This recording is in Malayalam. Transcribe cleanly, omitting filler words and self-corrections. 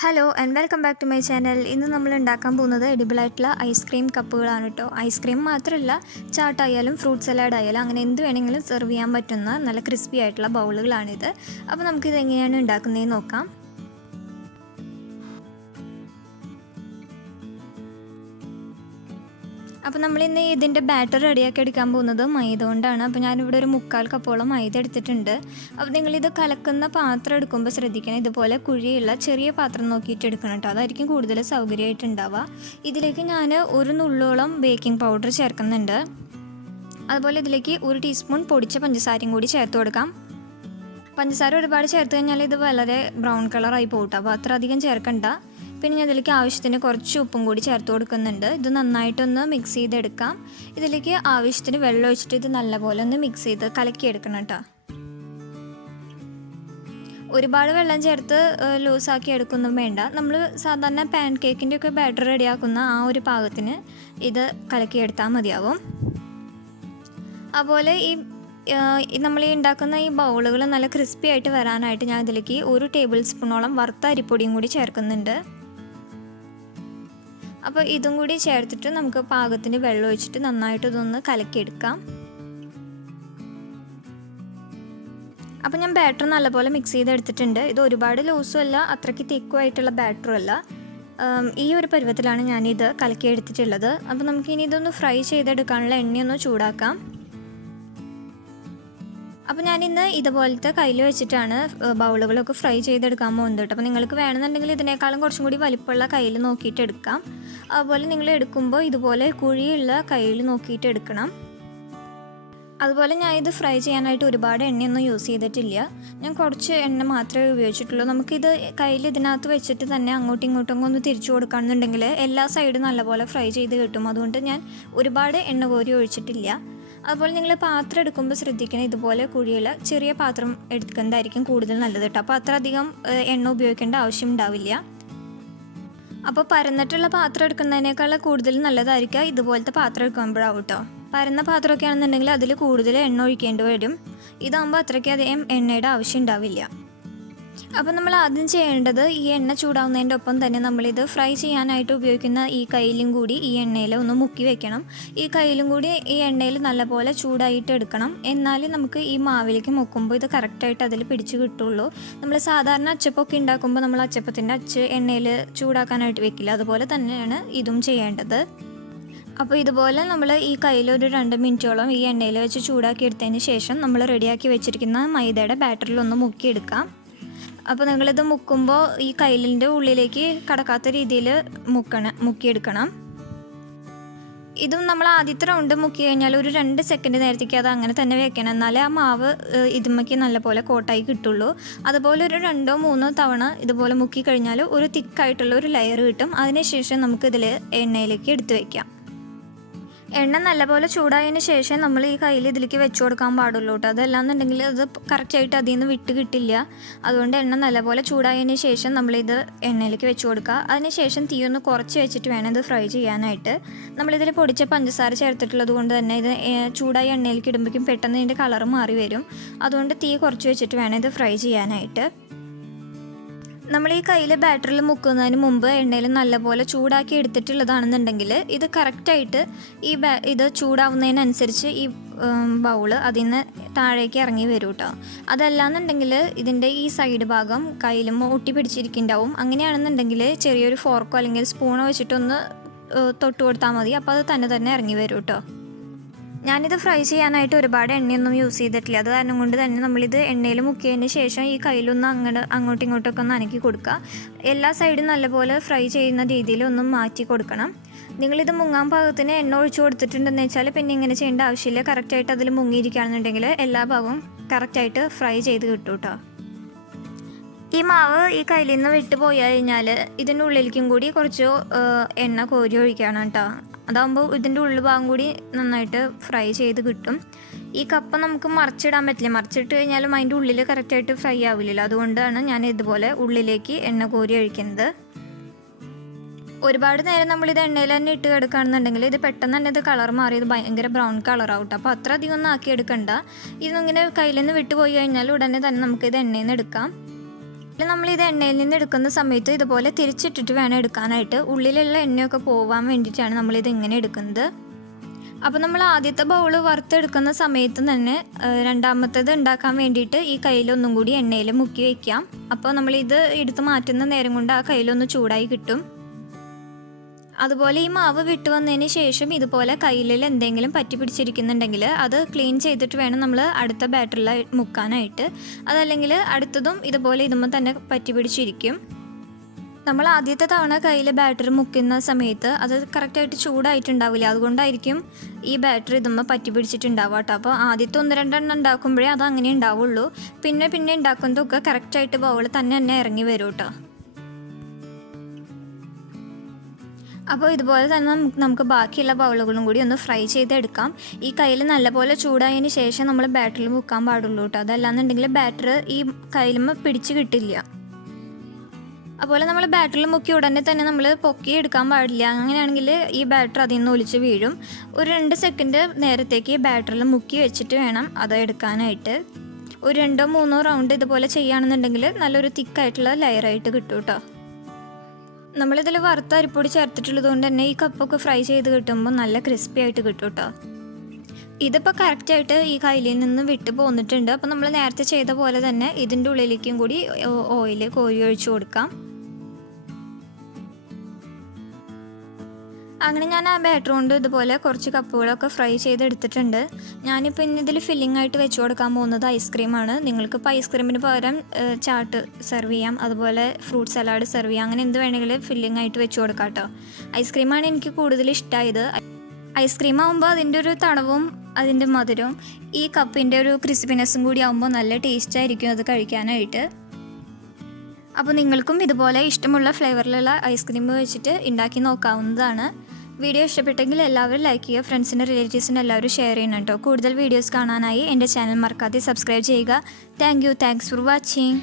Hello and welcome back to my channel. ഇന്ന് നമ്മൾ ഉണ്ടാക്കാൻ പോകുന്നത് എഡിബിൾ ആയിട്ടുള്ള ഐസ്ക്രീം കപ്പുകളാണ് കേട്ടോ. ഐസ്ക്രീം മാത്രമല്ല, ചാട്ടായാലും ഫ്രൂട്ട് സലാഡ് ആയാലും അങ്ങനെ എന്ത് വേണമെങ്കിലും സെർവ് ചെയ്യാൻ പറ്റുന്ന നല്ല ക്രിസ്പി ആയിട്ടുള്ള ബൗളുകളാണിത്. അപ്പോൾ നമുക്കിത് എങ്ങനെയാണ് ഉണ്ടാക്കുന്നതെന്ന് നോക്കാം. അപ്പോൾ നമ്മളിന്ന് ഇതിൻ്റെ ബാറ്റർ റെഡിയാക്കി എടുക്കാൻ പോകുന്നത് മൈദ കൊണ്ടാണ്. അപ്പോൾ ഞാനിവിടെ ഒരു 3/4 കപ്പോളം മൈദ എടുത്തിട്ടുണ്ട്. അപ്പോൾ നിങ്ങളിത് കലക്കുന്ന പാത്രം എടുക്കുമ്പോൾ ശ്രദ്ധിക്കണം, ഇതുപോലെ കുഴിയുള്ള ചെറിയ പാത്രം നോക്കിയിട്ട് എടുക്കണം കേട്ടോ. അതായിരിക്കും കൂടുതൽ സൗകര്യമായിട്ടുണ്ടാവുക. ഇതിലേക്ക് ഞാൻ ഒരു നുള്ളോളം ബേക്കിംഗ് പൗഡർ ചേർക്കുന്നുണ്ട്. അതുപോലെ ഇതിലേക്ക് 1 ടീസ്പൂൺ പൊടിച്ച പഞ്ചസാരയും കൂടി ചേർത്ത് കൊടുക്കാം. പഞ്ചസാര ഒരുപാട് ചേർത്ത് കഴിഞ്ഞാൽ ഇത് വളരെ ബ്രൗൺ കളറായി പോകട്ടോ. അപ്പോൾ അത്ര അധികം ചേർക്കണ്ട. പിന്നെ ഞാൻ ഇതിലേക്ക് ആവശ്യത്തിന് കുറച്ച് ഉപ്പും കൂടി ചേർത്ത് കൊടുക്കുന്നുണ്ട്. ഇത് നന്നായിട്ടൊന്ന് മിക്സ് ചെയ്തെടുക്കാം. ഇതിലേക്ക് ആവശ്യത്തിന് വെള്ളം ഒഴിച്ചിട്ട് ഇത് നല്ലപോലെ ഒന്ന് മിക്സ് ചെയ്ത് കലക്കിയെടുക്കണം കേട്ടോ. ഒരുപാട് വെള്ളം ചേർത്ത് ലൂസാക്കി എടുക്കൊന്നും വേണ്ട. നമ്മൾ സാധാരണ പാൻ കേക്കിൻ്റെ ഒക്കെ ബാറ്റർ റെഡിയാക്കുന്ന ആ ഒരു പാകത്തിന് ഇത് കലക്കിയെടുത്താൽ മതിയാവും. അതുപോലെ നമ്മൾ ഈ ഉണ്ടാക്കുന്ന ഈ ബൗളുകൾ നല്ല ക്രിസ്പി ആയിട്ട് വരാനായിട്ട് ഞാൻ ഇതിലേക്ക് 1 ടേബിൾ സ്പൂണോളം വറുത്ത അരിപ്പൊടിയും കൂടി ചേർക്കുന്നുണ്ട്. അപ്പോൾ ഇതും കൂടി ചേർത്തിട്ട് നമുക്ക് പാകത്തിന് വെള്ളം ഒഴിച്ചിട്ട് നന്നായിട്ട് ഇതൊന്ന് കലക്കിയെടുക്കാം. അപ്പോൾ ഞാൻ ബാറ്റർ നല്ലപോലെ മിക്സ് ചെയ്തെടുത്തിട്ടുണ്ട്. ഇത് ഒരുപാട് ലൂസും അല്ല, അത്രയ്ക്ക് തിക്കും ആയിട്ടുള്ള ബാറ്ററും അല്ല. ഈ ഒരു പരുവത്തിലാണ് ഞാനിത് കലക്കിയെടുത്തിട്ടുള്ളത്. അപ്പോൾ നമുക്കിനി ഇതൊന്ന് ഫ്രൈ ചെയ്തെടുക്കാനുള്ള എണ്ണയൊന്ന് ചൂടാക്കാം. അപ്പോൾ ഞാനിന്ന് ഇതുപോലത്തെ കയ്യിൽ വെച്ചിട്ടാണ് ബൗളുകളൊക്കെ ഫ്രൈ ചെയ്തെടുക്കാൻ പോകുന്നത് കേട്ടോ. അപ്പോൾ നിങ്ങൾക്ക് വേണമെന്നുണ്ടെങ്കിൽ ഇതിനേക്കാളും കുറച്ചും കൂടി വലിപ്പമുള്ള കയ്യിൽ നോക്കിയിട്ട് എടുക്കാം. അതുപോലെ നിങ്ങൾ എടുക്കുമ്പോൾ ഇതുപോലെ കുഴിയുള്ള കയ്യിൽ നോക്കിയിട്ട് എടുക്കണം. അതുപോലെ ഞാൻ ഇത് ഫ്രൈ ചെയ്യാനായിട്ട് ഒരുപാട് എണ്ണയൊന്നും യൂസ് ചെയ്തിട്ടില്ല. ഞാൻ കുറച്ച് എണ്ണ മാത്രമേ ഉപയോഗിച്ചിട്ടുള്ളൂ. നമുക്കിത് കയ്യിൽ ഇതിനകത്ത് വെച്ചിട്ട് തന്നെ അങ്ങോട്ടും ഇങ്ങോട്ടും ഒന്ന് തിരിച്ചു കൊടുക്കുകയാണെന്നുണ്ടെങ്കിൽ എല്ലാ സൈഡും നല്ലപോലെ ഫ്രൈ ചെയ്ത് കിട്ടും. അതുകൊണ്ട് ഞാൻ ഒരുപാട് എണ്ണ കോരി ഒഴിച്ചിട്ടില്ല. അതുപോലെ നിങ്ങൾ പാത്രം എടുക്കുമ്പോൾ ശ്രദ്ധിക്കണം, ഇതുപോലെ കുഴിയുള്ള ചെറിയ പാത്രം എടുക്കുന്നതായിരിക്കും കൂടുതൽ നല്ലത് കേട്ടോ. അപ്പോൾ അത്ര അധികം എണ്ണ ഉപയോഗിക്കേണ്ട ആവശ്യം ഉണ്ടാവില്ല. അപ്പോൾ പരന്നിട്ടുള്ള പാത്രം എടുക്കുന്നതിനേക്കാൾ കൂടുതൽ നല്ലതായിരിക്കുക ഇതുപോലത്തെ പാത്രം എടുക്കുമ്പോഴാവും കേട്ടോ. പരന്ന പാത്രമൊക്കെ ആണെന്നുണ്ടെങ്കിൽ അതിൽ കൂടുതൽ എണ്ണ ഒഴിക്കേണ്ടി വരും. ഇതാകുമ്പോൾ അത്രയ്ക്ക് അധികം എണ്ണയുടെ ആവശ്യം ഉണ്ടാവില്ല. അപ്പോൾ നമ്മൾ ആദ്യം ചെയ്യേണ്ടത് ഈ എണ്ണ ചൂടാവുന്നതിൻ്റെ ഒപ്പം തന്നെ നമ്മളിത് ഫ്രൈ ചെയ്യാനായിട്ട് ഉപയോഗിക്കുന്ന ഈ കയ്യിലും കൂടി ഈ എണ്ണയിൽ ഒന്ന് മുക്കി വെക്കണം. ഈ കയ്യിലും കൂടി ഈ എണ്ണയിൽ നല്ലപോലെ ചൂടായിട്ട് എടുക്കണം. എന്നാലും നമുക്ക് ഈ മാവിലേക്ക് മുക്കുമ്പോൾ ഇത് കറക്റ്റായിട്ട് അതിൽ പിടിച്ച് കിട്ടുള്ളൂ. നമ്മൾ സാധാരണ അച്ചപ്പൊക്കെ ഉണ്ടാക്കുമ്പോൾ നമ്മൾ അച്ചപ്പത്തിൻ്റെ അച്ച് എണ്ണയിൽ ചൂടാക്കാനായിട്ട് വെക്കില്ല. അതുപോലെ തന്നെയാണ് ഇതും ചെയ്യേണ്ടത്. അപ്പോൾ ഇതുപോലെ നമ്മൾ ഈ കയ്യിൽ ഒരു 2 മിനിറ്റോളം ഈ എണ്ണയിൽ വെച്ച് ചൂടാക്കി എടുത്തതിന് ശേഷം നമ്മൾ റെഡിയാക്കി വെച്ചിരിക്കുന്ന മൈദയുടെ ബാറ്ററിലൊന്ന് മുക്കിയെടുക്കാം. അപ്പോൾ നിങ്ങളിത് മുക്കുമ്പോൾ ഈ കയ്യിലിൻ്റെ ഉള്ളിലേക്ക് കടക്കാത്ത രീതിയിൽ മുക്കിയെടുക്കണം. ഇതും നമ്മൾ ആദ്യത്തെ റൗണ്ട് മുക്കി കഴിഞ്ഞാൽ ഒരു 2 സെക്കൻഡ് നേരത്തേക്ക് അത് അങ്ങനെ തന്നെ വെക്കണം. എന്നാലേ ആ മാവ് ഇതുമ്മയ്ക്ക് നല്ലപോലെ കോട്ടായി കിട്ടുള്ളൂ. അതുപോലെ ഒരു 2-3 തവണ ഇതുപോലെ മുക്കി കഴിഞ്ഞാൽ ഒരു തിക്കായിട്ടുള്ള ഒരു ലെയർ കിട്ടും. അതിനുശേഷം നമുക്കിതിൽ എണ്ണയിലേക്ക് എടുത്ത് വയ്ക്കാം. എണ്ണ നല്ലപോലെ ചൂടായതിന് ശേഷം നമ്മൾ ഈ കയ്യിൽ ഇതിലേക്ക് വെച്ച് കൊടുക്കാൻ പാടുള്ളൂ കേട്ടോ. അതല്ലാന്നുണ്ടെങ്കിൽ അത് കറക്റ്റായിട്ട് അതിൽ നിന്ന് വിട്ട് കിട്ടില്ല. അതുകൊണ്ട് എണ്ണ നല്ലപോലെ ചൂടായതിന് ശേഷം നമ്മളിത് എണ്ണയിലേക്ക് വെച്ച് കൊടുക്കുക. അതിനുശേഷം തീ ഒന്ന് കുറച്ച് വെച്ചിട്ട് വേണം ഇത് ഫ്രൈ ചെയ്യാനായിട്ട്. നമ്മളിതിൽ പൊടിച്ച പഞ്ചസാര ചേർത്തിട്ടുള്ളത് കൊണ്ട് തന്നെ ഇത് ചൂടായ എണ്ണയിലേക്ക് ഇടുമ്പോഴേക്കും പെട്ടെന്ന് ഇതിൻ്റെ കളർ മാറി വരും. അതുകൊണ്ട് തീ കുറച്ച് വെച്ചിട്ട് വേണം ഇത് ഫ്രൈ ചെയ്യാനായിട്ട്. നമ്മൾ ഈ കയ്യിൽ ബാറ്ററിൽ മുക്കുന്നതിന് മുമ്പ് എണ്ണയിൽ നല്ലപോലെ ചൂടാക്കി എടുത്തിട്ടുള്ളതാണെന്നുണ്ടെങ്കിൽ ഇത് കറക്റ്റായിട്ട് ഇത് ചൂടാവുന്നതിനനുസരിച്ച് ഈ ബൗള് അതിൽ നിന്ന് താഴേക്ക് ഇറങ്ങി വരും കേട്ടോ. അതല്ലാന്നുണ്ടെങ്കിൽ ഇതിൻ്റെ ഈ സൈഡ് ഭാഗം കയ്യിലും ഒട്ടി പിടിച്ചിരിക്കുന്നുണ്ടാവും. അങ്ങനെയാണെന്നുണ്ടെങ്കിൽ ചെറിയൊരു ഫോർക്കോ അല്ലെങ്കിൽ സ്പൂണോ വെച്ചിട്ടൊന്ന് തൊട്ട് കൊടുത്താൽ മതി. അപ്പോൾ അത് തന്നെ ഇറങ്ങി വരും കേട്ടോ. ഞാനിത് ഫ്രൈ ചെയ്യാനായിട്ട് ഒരുപാട് എണ്ണയൊന്നും യൂസ് ചെയ്തിട്ടില്ല. അത് കാരണം കൊണ്ട് തന്നെ നമ്മളിത് എണ്ണയിൽ മുക്കിയതിന് ശേഷം ഈ കയ്യിലൊന്ന് അങ്ങോട്ടും ഇങ്ങോട്ടൊക്കെ ഒന്ന് അനക്കി കൊടുക്കുക. എല്ലാ സൈഡും നല്ലപോലെ ഫ്രൈ ചെയ്യുന്ന രീതിയിൽ ഒന്നും മാറ്റി കൊടുക്കണം. നിങ്ങളിത് മുങ്ങാൻ പാകത്തിന് എണ്ണ ഒഴിച്ചു കൊടുത്തിട്ടുണ്ടെന്ന് വെച്ചാൽ പിന്നെ ഇങ്ങനെ ചെയ്യേണ്ട ആവശ്യമില്ല. കറക്റ്റായിട്ട് അതിൽ മുങ്ങിയിരിക്കുകയാണെന്നുണ്ടെങ്കിൽ എല്ലാ ഭാഗവും കറക്റ്റായിട്ട് ഫ്രൈ ചെയ്ത് കിട്ടും കേട്ടോ. ഈ മാവ് ഈ കയ്യിൽ നിന്ന് വിട്ട് പോയി കഴിഞ്ഞാൽ ഇതിൻ്റെ ഉള്ളിലേക്കും കൂടി കുറച്ച് എണ്ണ കോരി ഒഴിക്കണം കേട്ടോ. അതാകുമ്പോൾ ഇതിൻ്റെ ഉള്ളു ഭാഗം കൂടി നന്നായിട്ട് ഫ്രൈ ചെയ്ത് കിട്ടും. ഈ കപ്പ നമുക്ക് മറിച്ചിടാൻ പറ്റില്ല. മറിച്ചിട്ട് കഴിഞ്ഞാലും അതിൻ്റെ ഉള്ളിൽ കറക്റ്റായിട്ട് ഫ്രൈ ആവില്ലല്ലോ. അതുകൊണ്ടാണ് ഞാൻ ഇതുപോലെ ഉള്ളിലേക്ക് എണ്ണ കോരി ഒഴിക്കുന്നത്. ഒരുപാട് നേരം നമ്മളിത് എണ്ണയിൽ തന്നെ ഇട്ട് കിടക്കുകയാണെന്നുണ്ടെങ്കിൽ ഇത് പെട്ടെന്ന് തന്നെ ഇത് കളർ മാറി ഇത് ഭയങ്കര ബ്രൗൺ കളറാവും. അപ്പോൾ അത്ര അധികം ഒന്നും ആക്കി എടുക്കണ്ട. ഇതിങ്ങനെ കയ്യിൽ നിന്ന് വിട്ട് പോയി കഴിഞ്ഞാൽ ഉടനെ തന്നെ നമുക്കിത് എണ്ണയിൽ നിന്ന് എടുക്കാം. നമ്മളിത് എണ്ണയിൽ നിന്ന് എടുക്കുന്ന സമയത്ത് ഇതുപോലെ തിരിച്ചിട്ടിട്ട് വേണം എടുക്കാനായിട്ട്. ഉള്ളിലുള്ള എണ്ണയൊക്കെ പോകാൻ വേണ്ടിയിട്ടാണ് നമ്മളിത് ഇങ്ങനെ എടുക്കുന്നത്. അപ്പോൾ നമ്മൾ ആദ്യത്തെ ബൗള് വറുത്തെടുക്കുന്ന സമയത്ത് തന്നെ രണ്ടാമത്തേത് ഉണ്ടാക്കാൻ വേണ്ടിയിട്ട് ഈ കയ്യിലൊന്നും കൂടി എണ്ണയിൽ മുക്കി വയ്ക്കാം. അപ്പോൾ നമ്മളിത് എടുത്ത് മാറ്റുന്ന നേരം കൊണ്ട് ആ കയ്യിലൊന്ന് ചൂടായി കിട്ടും. അതുപോലെ ഈ മാവ് വിട്ട് വന്നതിന് ശേഷം ഇതുപോലെ കയ്യിൽ എന്തെങ്കിലും പറ്റി പിടിച്ചിരിക്കുന്നുണ്ടെങ്കിൽ അത് ക്ലീൻ ചെയ്തിട്ട് വേണം നമ്മൾ അടുത്ത ബാറ്ററിൽ മുക്കാനായിട്ട്. അതല്ലെങ്കിൽ അടുത്തതും ഇതുപോലെ ഇതുമ്പോൾ തന്നെ പറ്റി പിടിച്ചിരിക്കും. നമ്മൾ ആദ്യത്തെ തവണ കയ്യിൽ ബാറ്ററി മുക്കുന്ന സമയത്ത് അത് കറക്റ്റായിട്ട് ചൂടായിട്ടുണ്ടാവില്ല. അതുകൊണ്ടായിരിക്കും ഈ ബാറ്ററി ഇതുമ്പോൾ പറ്റി പിടിച്ചിട്ടുണ്ടാവുക കേട്ടോ. അപ്പോൾ ആദ്യത്തെ 1-2 ഉണ്ടാക്കുമ്പോഴേ അത് അങ്ങനെ ഉണ്ടാവുള്ളൂ. പിന്നെ ഉണ്ടാക്കുന്നതൊക്കെ കറക്റ്റായിട്ട് ബൗൾ തന്നെ ഇറങ്ങി വരും കേട്ടോ. അപ്പോൾ ഇതുപോലെ തന്നെ നമുക്ക് ബാക്കിയുള്ള ബൗളുകളും കൂടി ഒന്ന് ഫ്രൈ ചെയ്തെടുക്കാം. ഈ കയ്യിൽ നല്ലപോലെ ചൂടായതിന് ശേഷം നമ്മൾ ബാറ്ററിൽ മുക്കാൻ പാടുള്ളൂ കേട്ടോ. അതല്ലാന്നുണ്ടെങ്കിൽ ബാറ്റർ ഈ കയ്യിലുമ്മ പിടിച്ച് കിട്ടില്ല. അതുപോലെ നമ്മൾ ബാറ്ററിൽ മുക്കി ഉടനെ തന്നെ നമ്മൾ പൊക്കി എടുക്കാൻ പാടില്ല. അങ്ങനെയാണെങ്കിൽ ഈ ബാറ്റർ അതിൽ നിന്ന് ഒലിച്ച് വീഴും. ഒരു 2 സെക്കൻഡ് നേരത്തേക്ക് ഈ ബാറ്ററിൽ മുക്കി വെച്ചിട്ട് വേണം അത് എടുക്കാനായിട്ട്. ഒരു 2-3 റൗണ്ട് ഇതുപോലെ ചെയ്യുകയാണെന്നുണ്ടെങ്കിൽ നല്ലൊരു തിക്കായിട്ടുള്ള ലെയറായിട്ട് കിട്ടും കേട്ടോ. നമ്മളിതിൽ വറുത്ത അരിപ്പൊടി ചേർത്തിട്ടുള്ളത് കൊണ്ട് തന്നെ ഈ കപ്പൊക്കെ ഫ്രൈ ചെയ്ത് കിട്ടുമ്പോൾ നല്ല ക്രിസ്പി ആയിട്ട് കിട്ടും കേട്ടോ. ഇതിപ്പോൾ കറക്റ്റായിട്ട് ഈ കയ്യിൽ നിന്ന് വിട്ട് പോന്നിട്ടുണ്ട്. അപ്പോൾ നമ്മൾ നേരത്തെ ചെയ്ത പോലെ തന്നെ ഇതിൻ്റെ ഉള്ളിലേക്കും കൂടി ഓയിൽ കോരി ഒഴിച്ചു കൊടുക്കാം. അങ്ങനെ ഞാൻ ആ ബാറ്റർ കൊണ്ട് ഇതുപോലെ കുറച്ച് കപ്പുകളൊക്കെ ഫ്രൈ ചെയ്തെടുത്തിട്ടുണ്ട്. ഞാനിപ്പോൾ ഇന്ന് ഇതിൽ ഫില്ലിംഗ് ആയിട്ട് വെച്ച് കൊടുക്കാൻ പോകുന്നത് ഐസ്ക്രീമാണ്. നിങ്ങൾക്കിപ്പോൾ ഐസ്ക്രീമിന് പകരം ചാട്ട് സെർവ് ചെയ്യാം, അതുപോലെ ഫ്രൂട്ട് സലാഡ് സെർവ് ചെയ്യാം. അങ്ങനെ എന്ത് വേണമെങ്കിലും ഫില്ലിംഗ് ആയിട്ട് വെച്ച് കൊടുക്കാം കേട്ടോ. ഐസ്ക്രീമാണ് എനിക്ക് കൂടുതൽ ഇഷ്ടമായത്. ഐസ്ക്രീം ആകുമ്പോൾ അതിൻ്റെ ഒരു തണവും അതിൻ്റെ മധുരവും ഈ കപ്പിൻ്റെ ഒരു ക്രിസ്പിനെസ്സും കൂടി ആകുമ്പോൾ നല്ല ടേസ്റ്റ് ആയിരിക്കും അത് കഴിക്കാനായിട്ട്. അപ്പോൾ നിങ്ങൾക്കും ഇതുപോലെ ഇഷ്ടമുള്ള ഫ്ലേവറിലുള്ള ഐസ്ക്രീം വെച്ചിട്ട് ഉണ്ടാക്കി നോക്കാവുന്നതാണ്. വീഡിയോ ഇഷ്ടപ്പെട്ടെങ്കിൽ എല്ലാവരും ലൈക്ക് ചെയ്യുക, ഫ്രണ്ട്സിനും റിലേറ്റീവ്സിനും എല്ലാവരും ഷെയർ ചെയ്യണം കേട്ടോ. കൂടുതൽ വീഡിയോസ് കാണാനായി എൻ്റെ ചാനൽ മറക്കാതെ സബ്സ്ക്രൈബ് ചെയ്യുക. Thanks for watching.